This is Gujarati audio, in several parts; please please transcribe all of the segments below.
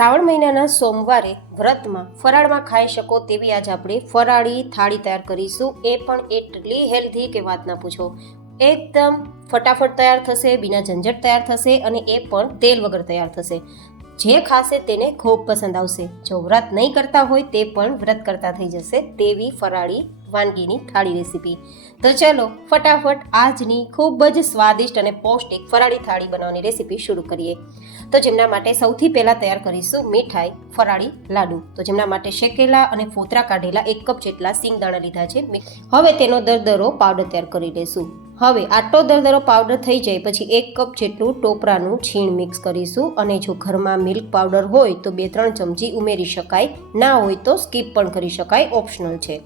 શ્રાવણ મહિનાના સોમવારે વ્રતમાં ફરાળમાં ખાઈ શકો તેવી આજ આપણે ફરાળી થાળી તૈયાર કરીશું. એ પણ એટલી હેલ્ધી કે વાત ના પૂછો. એકદમ ફટાફટ તૈયાર થશે, બિના ઝંઝટ તૈયાર થશે અને એ પણ તેલ વગર તૈયાર થશે. જે ખાશે તેને ખૂબ પસંદ આવશે. જો વ્રત નહીં કરતા હોય તે પણ વ્રત કરતા થઈ જશે તેવી ફરાળી વાનગીની થાળી રેસીપી. તો ચલો ફટાફટ આજની ખૂબ જ સ્વાદિષ્ટ અને પૌષ્ટિક ફરાળી થાળી બનાવવાની રેસીપી શરૂ કરીએ. તો જેમના માટે સૌથી પહેલાં તૈયાર કરીશું મીઠાઈ ફરાળી લાડુ. તો જેમના માટે શેકેલા અને ફોતરા કાઢેલા 1 કપ જેટલા સિંગદાણા લીધા છે. હવે તેનો દરદરો પાવડર તૈયાર કરી લઈશું. હવે આટલો દરદરો પાવડર થઈ જાય પછી 1 કપ જેટલું ટોપરાનું છીણ મિક્સ કરીશું. અને જો ઘરમાં મિલ્ક પાવડર હોય તો 2-3 ચમચી ઉમેરી શકાય, ના હોય તો સ્કીપ પણ કરી શકાય, ઓપ્શનલ છે.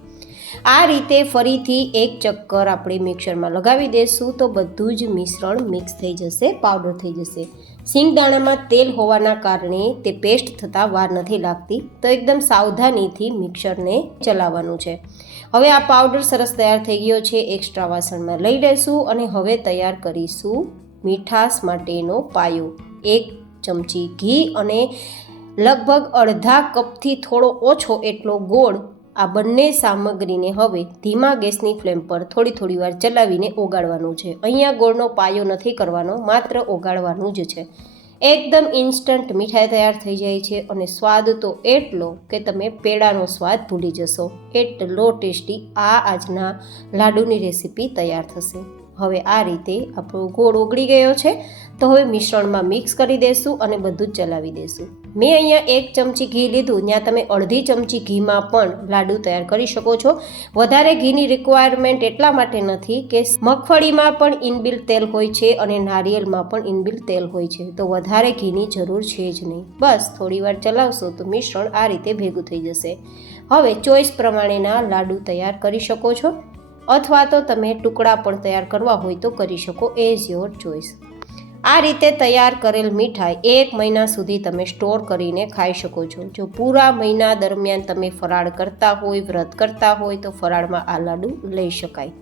આ રીતે ફરીથી એક ચક્કર આપણે મિક્સરમાં લગાવી દઈશું તો બધું જ મિશ્રણ મિક્સ થઈ જશે, પાવડર થઈ જશે. સિંગદાણામાં તેલ હોવાના કારણે તે પેસ્ટ થતાં વાર નથી લાગતી, તો એકદમ સાવધાનીથી મિક્સરને ચલાવવાનું છે. હવે આ પાવડર સરસ તૈયાર થઈ ગયો છે. એક્સ્ટ્રા વાસણમાં લઈ લઈશું અને હવે તૈયાર કરીશું મીઠાશ માટેનો પાયો. 1 ચમચી ઘી અને લગભગ અડધા કપથી થોડો ઓછો એટલો ગોળ. આ બંને સામગ્રીને હવે ધીમા ગેસની ફ્લેમ પર થોડી વાર ચલાવીને ઓગાળવાનું છે. અહીંયા ગોળનો પાયો નથી કરવાનો, માત્ર ઓગાળવાનું જ છે. એકદમ ઇન્સ્ટન્ટ મીઠાઈ તૈયાર થઈ જાય છે અને સ્વાદ તો એટલો કે તમે પેડાનો સ્વાદ ભૂલી જશો. એટલો ટેસ્ટી આ આજના લાડુની રેસીપી તૈયાર થશે. હવે આ રીતે આપણો ગોળ ઓગળી ગયો છે તો હવે મિશ્રણમાં મિક્સ કરી દઈશું અને બધું જ ચલાવી દઈશું. મેં અહીંયા 1 ચમચી ઘી લીધું, ત્યાં તમે અડધી ચમચી ઘીમાં પણ લાડુ તૈયાર કરી શકો છો. વધારે ઘીની રિક્વાયરમેન્ટ એટલા માટે નથી કે મગફળીમાં પણ ઇનબિલ્ટ તેલ હોય છે અને નારિયેળમાં પણ ઇનબિલ્ટ તેલ હોય છે, તો વધારે ઘીની જરૂર છે જ નહીં. બસ થોડીવાર ચલાવશો તો મિશ્રણ આ રીતે ભેગું થઈ જશે. હવે ચોઈસ પ્રમાણેના લાડુ તૈયાર કરી શકો છો, અથવા તો તમે ટુકડા પણ તૈયાર કરવા હોય તો કરી શકો, એઝ યોર ચોઈસ. આ રીતે તૈયાર કરેલ મીઠાઈ 1 મહિના સુધી તમે સ્ટોર કરીને ખાઈ શકો છો. જો પૂરા મહિના દરમિયાન તમે ફરાળ કરતા હોય, વ્રત કરતા હોય તો ફરાળમાં આ લાડુ લઈ શકાય.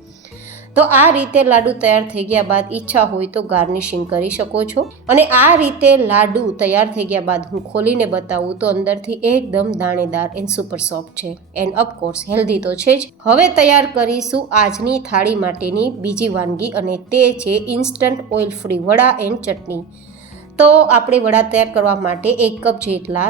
તો આ રીતે લાડુ તૈયાર થઈ ગયા બાદ ઈચ્છા હોય તો ગાર્નિશિંગ કરી શકો છો. અને આ રીતે લાડુ તૈયાર થઈ ગયા બાદ હું ખોલીને બતાવું તો અંદરથી એકદમ દાણેદાર એન્ડ સુપર સોફ્ટ છે. એન્ડ ઓફકોર્સ હેલ્ધી તો છે જ. હવે તૈયાર કરીશું આજની થાળી માટેની બીજી વાનગી અને તે છે ઇન્સ્ટન્ટ ઓઇલ ફ્રી વડા એન્ડ ચટણી. તો આપણે વડા તૈયાર કરવા માટે 1 કપ જેટલા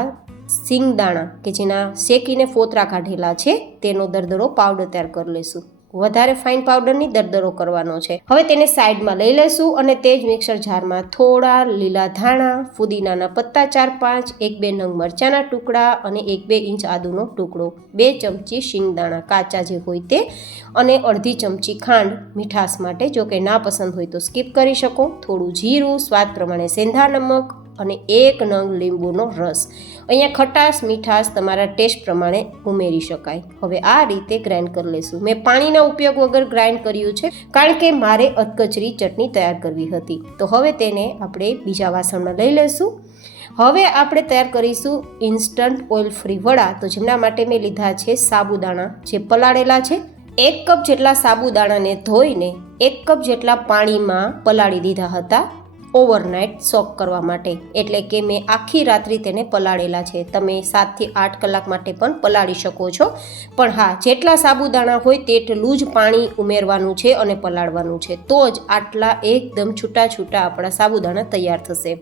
સિંગદાણા કે જેના શેકીને ફોતરા કાઢેલા છે તેનો દરદરો પાવડર તૈયાર કરી લઈશું. વધારે ફાઇન પાવડરની દરદરો કરવાનો છે. હવે તેને સાઈડમાં લઈ લઈશું અને તે જ મિક્સર જારમાં થોડા લીલા ધાણા, ફુદીનાના પત્તા 4-5, 1-2 નંગ મરચાંના ટુકડા અને 1-2 ઇંચ આદુનો ટુકડો, 2 ચમચી શિંગદાણા કાચા જે હોય તે અને અડધી ચમચી ખાંડ મીઠાશ માટે. જો કે ના પસંદ હોય તો સ્કીપ કરી શકો. થોડું જીરું, સ્વાદ પ્રમાણે સેંધા નમક અને 1 નંગ લીંબુનો રસ. અહીંયા ખટાશ મીઠાશ તમારા ટેસ્ટ પ્રમાણે ઉમેરી શકાય. હવે આ રીતે ગ્રાઇન્ડ કરી લઈશું. મેં પાણીના ઉપયોગ વગર ગ્રાઇન્ડ કર્યું છે કારણ કે મારે અધકચરી ચટણી તૈયાર કરવી હતી. તો હવે તેને આપણે બીજા વાસણમાં લઈ લઈશું. હવે આપણે તૈયાર કરીશું ઇન્સ્ટન્ટ ઓઇલ ફ્રી વડા. તો જેમના માટે મેં લીધા છે સાબુદાણા જે પલાળેલા છે. 1 કપ જેટલા સાબુદાણાને ધોઈને 1 કપ જેટલા પાણીમાં પલાળી દીધા હતા ઓવરનાઇટ સોક કરવા માટે. એટલે કે મેં આખી રાત્રિ તેને પલાળેલા છે. તમે 7 થી 8 કલાક માટે પણ પલાળી શકો છો. પણ હા, જેટલા સાબુદાણા હોય તેટલું જ પાણી ઉમેરવાનું છે અને પલાળવાનું છે, તો જ આટલા એકદમ છૂટા આપણા સાબુદાણા તૈયાર થશે.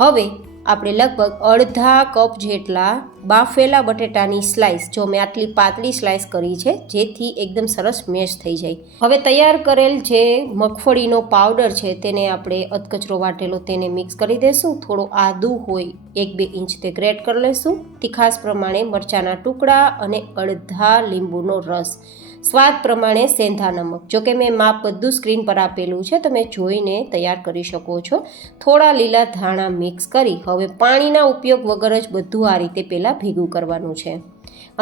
હવે આપણે લગભગ અડધા કપ જેટલા બાફેલા બટેટાની સ્લાઇસ, જો મેં આટલી પાતળી સ્લાઇસ કરી છે જેથી એકદમ સરસ મેશ થઈ જાય. હવે તૈયાર કરેલ જે મગફળીનો પાવડર છે તેને આપણે અધકચરો વાટેલો તેને મિક્સ કરી દઈશું. થોડો આદુ હોય 1-2 ઇંચ તે ગ્રેટ કરી લઈશું. તીખાશ પ્રમાણે મરચાંના ટુકડા અને અડધા લીંબુનો રસ. સ્વાદ પ્રમાણે સેંધા નમક. જોકે મેં માપ બધું સ્ક્રીન પર આપેલું છે, તમે જોઈને તૈયાર કરી શકો છો. થોડા લીલા ધાણા મિક્સ કરી હવે પાણીના ઉપયોગ વગર જ બધું આ રીતે પહેલાં ભેગું કરવાનું છે.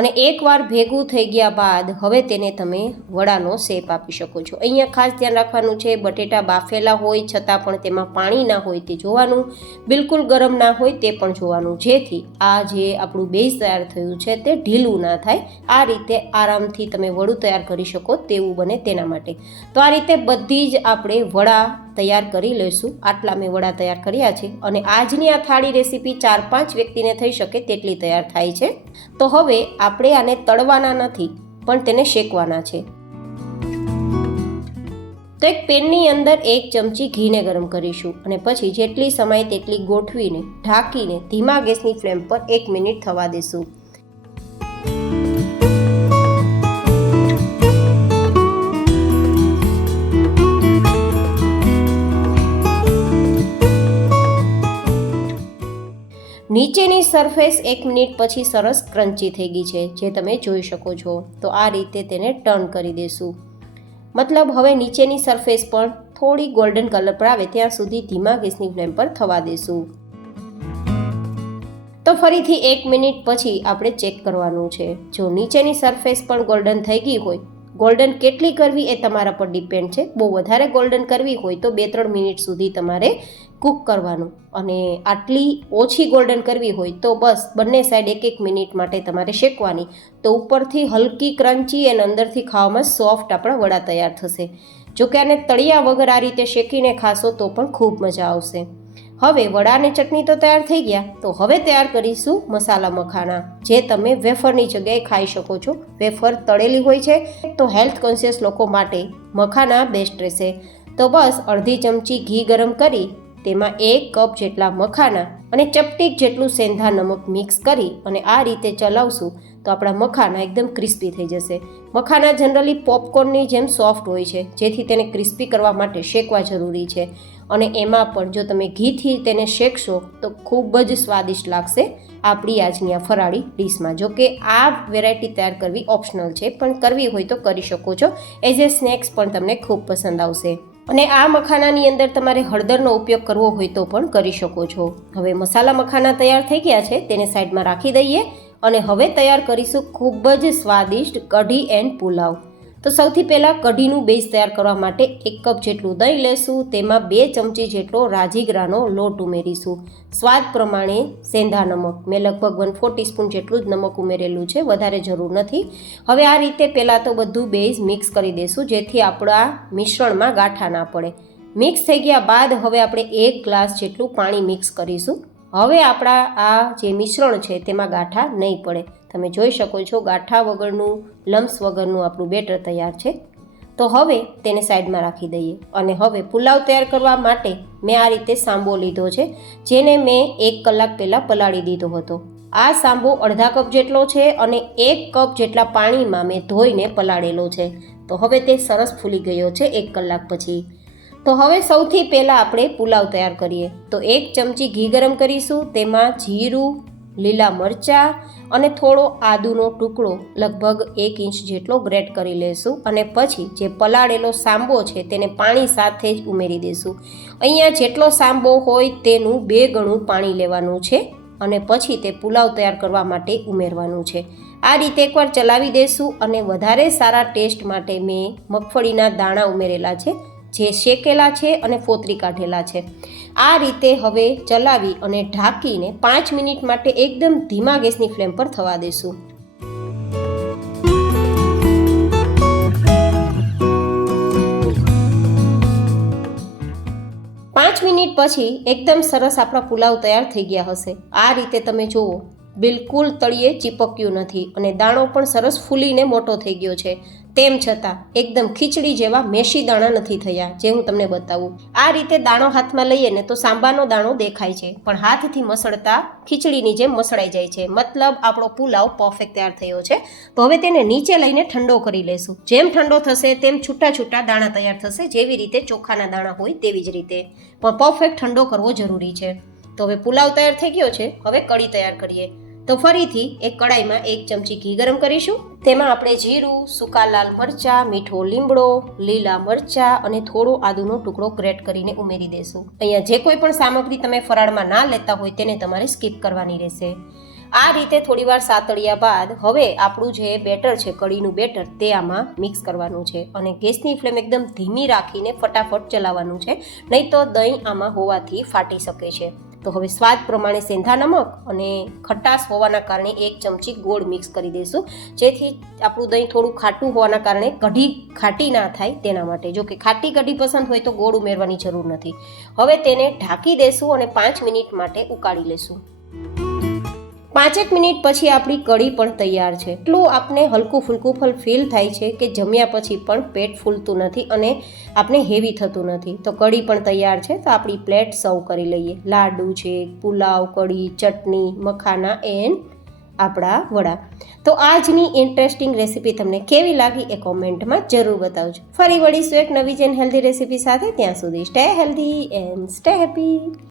અને એકવાર ભેગું થઈ ગયા બાદ હવે તેને તમે વડાનો શેપ આપી શકો છો. અહીંયા ખાસ ધ્યાન રાખવાનું છે, બટેટા બાફેલા હોય છતાં પણ તેમાં પાણી ના હોય તે જોવાનું, બિલકુલ ગરમ ના હોય તે પણ જોવાનું, જેથી આ જે આપણું બેઝ તૈયાર થયું છે તે ઢીલું ના થાય. આ રીતે આરામથી તમે વડું તૈયાર કરી શકો તેવું બને તેના માટે. તો આ રીતે બધી જ આપણે વડા તૈયાર કરી લઈશું. આટલા મેં વડા તૈયાર કર્યા છે અને આજની આ થાળી રેસીપી 4-5 વ્યક્તિને થઈ શકે તેટલી તૈયાર થાય છે. તો હવે આપણે આને તળવાના નથી પણ તેને શેકવાના છે. તો એક પેનની અંદર 1 ચમચી ઘીને ગરમ કરીશું અને પછી જેટલી સમય તેટલી ગોઠવીને ઢાંકીને ધીમા ગેસની ફ્લેમ પર 1 મિનિટ થવા દેશું. નીચેની સરફેસ 1 મિનિટ પછી સરસ ક્રન્ચી થઈ ગઈ છે, જે તમે જોઈ શકો છો. તો આ રીતે તેને ટર્ન કરી દેશું. મતલબ હવે નીચેની સરફેસ પણ થોડી ગોલ્ડન કલર પર આવે ત્યાં સુધી ધીમા ગેસની ફ્લેમ પર થવા દેશું. તો ફરીથી 1 મિનિટ પછી આપણે ચેક કરવાનું છે. જો નીચેની સરફેસ પણ ગોલ્ડન થઈ ગઈ હોય, ગોલ્ડન કેટલી કરવી એ તમારા પર ડિપેન્ડ છે. બહુ વધારે ગોલ્ડન કરવી હોય તો 2-3 મિનિટ સુધી તમારે કૂક કરવાનું, અને આટલી ઓછી ગોલ્ડન કરવી હોય તો બસ બંને સાઈડ 1-1 મિનિટ માટે તમારે શેકવાની. તો ઉપરથી હલકી ક્રન્ચી અને અંદરથી ખાવામાં સોફ્ટ આપણા વડા તૈયાર થશે. જો કે આને તળિયા વગર આ રીતે શેકીને ખાશો તો પણ ખૂબ મજા આવશે. હવે વડા અને ચટણી તો તૈયાર થઈ ગયા. તો હવે તૈયાર કરીશું મસાલા મખાના, જે તમે વેફરની જગ્યાએ ખાઈ શકો છો. વેફર તળેલી હોય છે તો હેલ્થ કોન્શિયસ લોકો માટે મખાના બેસ્ટ રહેશે. તો બસ અડધી ચમચી ઘી ગરમ કરી તેમાં 1 કપ જેટલા મખાના અને ચપટીક જેટલું સેંધા નમક મિક્સ કરી અને આ રીતે ચલાવશું તો આપણા મખાના એકદમ ક્રિસ્પી થઈ જશે. મખાના જનરલી પોપકોર્નની જેમ સોફ્ટ હોય છે, જેથી તેને ક્રિસ્પી કરવા માટે શેકવા જરૂરી છે. અને એમાં પણ જો તમે ઘીથી તેને શેકશો તો ખૂબ જ સ્વાદિષ્ટ લાગશે આપણી આજની આ ફરાળી ડીશમાં. જો કે આ વેરાયટી તૈયાર કરવી ઓપ્શનલ છે, પણ કરવી હોય તો કરી શકો છો. એઝ એ સ્નેક્સ પણ તમને ખૂબ પસંદ આવશે. અને આ મખાનાની અંદર તમારે હળદરનો ઉપયોગ કરવો હોય તો પણ કરી શકો છો. હવે મસાલા મખાના તૈયાર થઈ ગયા છે, તેને સાઈડમાં રાખી દઈએ. અને હવે તૈયાર કરીશું ખૂબ જ સ્વાદિષ્ટ કઢી એન્ડ પુલાવ. તો સૌથી પહેલાં કઢીનું બેઝ તૈયાર કરવા માટે 1 કપ જેટલું દહીં લેશું. તેમાં 2 ચમચી જેટલો રાજીગરાનો લોટ ઉમેરીશું. સ્વાદ પ્રમાણે સેંધા નમક, મેં લગભગ 1/4 ટીસ્પૂન જેટલું જ નમક ઉમેરેલું છે, વધારે જરૂર નથી. હવે આ રીતે પહેલાં તો બધું બેઝ મિક્સ કરી દઈશું, જેથી આપણા મિશ્રણમાં ગાંઠા ના પડે. મિક્સ થઈ ગયા બાદ હવે આપણે 1 ગ્લાસ જેટલું પાણી મિક્સ કરીશું. હવે આપણા આ જે મિશ્રણ છે તેમાં ગાંઠા નહીં પડે. તમે જોઈ શકો છો ગાંઠા વગરનું, લમ્સ વગરનું આપણું બેટર તૈયાર છે. તો હવે તેને સાઈડમાં રાખી દઈએ. અને હવે પુલાવ તૈયાર કરવા માટે મેં આ રીતે સાંબો લીધો છે, જેને મેં 1 કલાક પહેલાં પલાળી દીધો હતો. આ સાંબો અડધા કપ જેટલો છે અને 1 કપ જેટલા પાણીમાં મેં ધોઈને પલાળેલો છે. તો હવે તે સરસ ફૂલી ગયો છે 1 કલાક પછી. તો હવે સૌથી પહેલાં આપણે પુલાવ તૈયાર કરીએ. તો 1 ચમચી ઘી ગરમ કરીશું. તેમાં જીરું, લીલા મરચાં અને થોડો આદુનો ટુકડો લગભગ 1 ઇંચ જેટલો ગ્રેટ કરી લેશું. અને પછી જે પલાળેલો સાંબો છે તેને પાણી સાથે જ ઉમેરી દઈશું. અહીંયા જેટલો સાંબો હોય તેનું 2 ગણું પાણી લેવાનું છે અને પછી તે પુલાવ તૈયાર કરવા માટે ઉમેરવાનું છે. આ રીતે એકવાર ચલાવી દઈશું. અને વધારે સારા ટેસ્ટ માટે મેં મગફળીના દાણા ઉમેરેલા છે, જે શેકેલા છે અને ફોતરી કાઢેલા છે. આ રીતે હવે ચલાવી અને ઢાંકીને 5 મિનિટ માટે એકદમ ધીમા ગેસની ફ્લેમ પર થવા દેશું. મિનિટ પછી એકદમ સરસ આપણા પુલાવ તૈયાર થઈ ગયા હશે. આ રીતે તમે જુઓ, બિલકુલ તળિયે ચીપક્યું નથી અને દાણો પણ સરસ ફૂલીને મોટો થઈ ગયો છે. તેમ છતાં એકદમ ખીચડી જેવા મેશી દાણા નથી થયા, જે હું તમને બતાવું. આ રીતે દાણો હાથમાં લઈએ ને તો સાંબાનો દાણો દેખાય છે, પણ હાથથી મસળતા ખીચડીની જેમ મસળાઈ જાય છે. મતલબ આપણો પુલાવ પરફેક્ટ તૈયાર થયો છે. તો હવે તેને નીચે લઈને ઠંડો કરી લેશું. જેમ ઠંડો થશે તેમ છૂટા છૂટા દાણા તૈયાર થશે, જેવી રીતે ચોખાના દાણા હોય તેવી જ રીતે. પણ પરફેક્ટ ઠંડો કરવો જરૂરી છે. તો હવે પુલાવ તૈયાર થઈ ગયો છે. હવે કઢી તૈયાર કરીએ. તો ફરીથી એક કડાઈમાં 1 ચમચી ઘી ગરમ કરીશું. તેમાં આપણે જીરું, સૂકા લાલ મરચાં, મીઠો લીમડો, લીલા મરચાં અને થોડો આદુનો ટુકડો ગ્રેટ કરીને ઉમેરી દેશું. અહીંયા જે કોઈ પણ સામગ્રી તમે ફરાળમાં ના લેતા હોય તેને તમારે સ્કીપ કરવાની રહેશે. આ રીતે થોડીવાર સાતળ્યા બાદ હવે આપણું જે બેટર છે, કઢીનું બેટર, તે આમાં મિક્સ કરવાનું છે અને ગેસની ફ્લેમ એકદમ ધીમી રાખીને ફટાફટ ચલાવવાનું છે, નહીં તો દહીં આમાં હોવાથી ફાટી શકે છે. તો હવે સ્વાદ પ્રમાણે સેંધા નમક અને ખટાશ હોવાના કારણે 1 ચમચી ગોળ મિક્સ કરી દઈશું, જેથી આપણું દહીં થોડું ખાટું હોવાના કારણે કઢી ખાટી ના થાય તેના માટે. જો કે ખાટી કઢી પસંદ હોય તો ગોળ ઉમેરવાની જરૂર નથી. હવે તેને ઢાંકી દેશું અને 5 મિનિટ માટે ઉકાળી લેશું. 5 મિનિટ પછી આપણી કઢી પણ તૈયાર છે. એટલું આપને હલકું ફૂલકું ફીલ થાય છે કે જમ્યા પછી પણ પેટ ફૂલતું નથી અને આપને હેવી થતું નથી. તો કઢી પણ તૈયાર છે. તો આપણી પ્લેટ સર્વ કરી લઈએ. લાડુ છે, પુલાવ, કઢી, ચટણી, મખાના એન્ડ આપણા વડા. તો આજની ઇન્ટરેસ્ટિંગ રેસીપી તમને કેવી લાગી એ કોમેન્ટમાં જરૂર બતાવજો. ફરી વળીશું એક નવી જ હેલ્ધી રેસીપી સાથે. ત્યાં સુધી stay healthy and stay happy.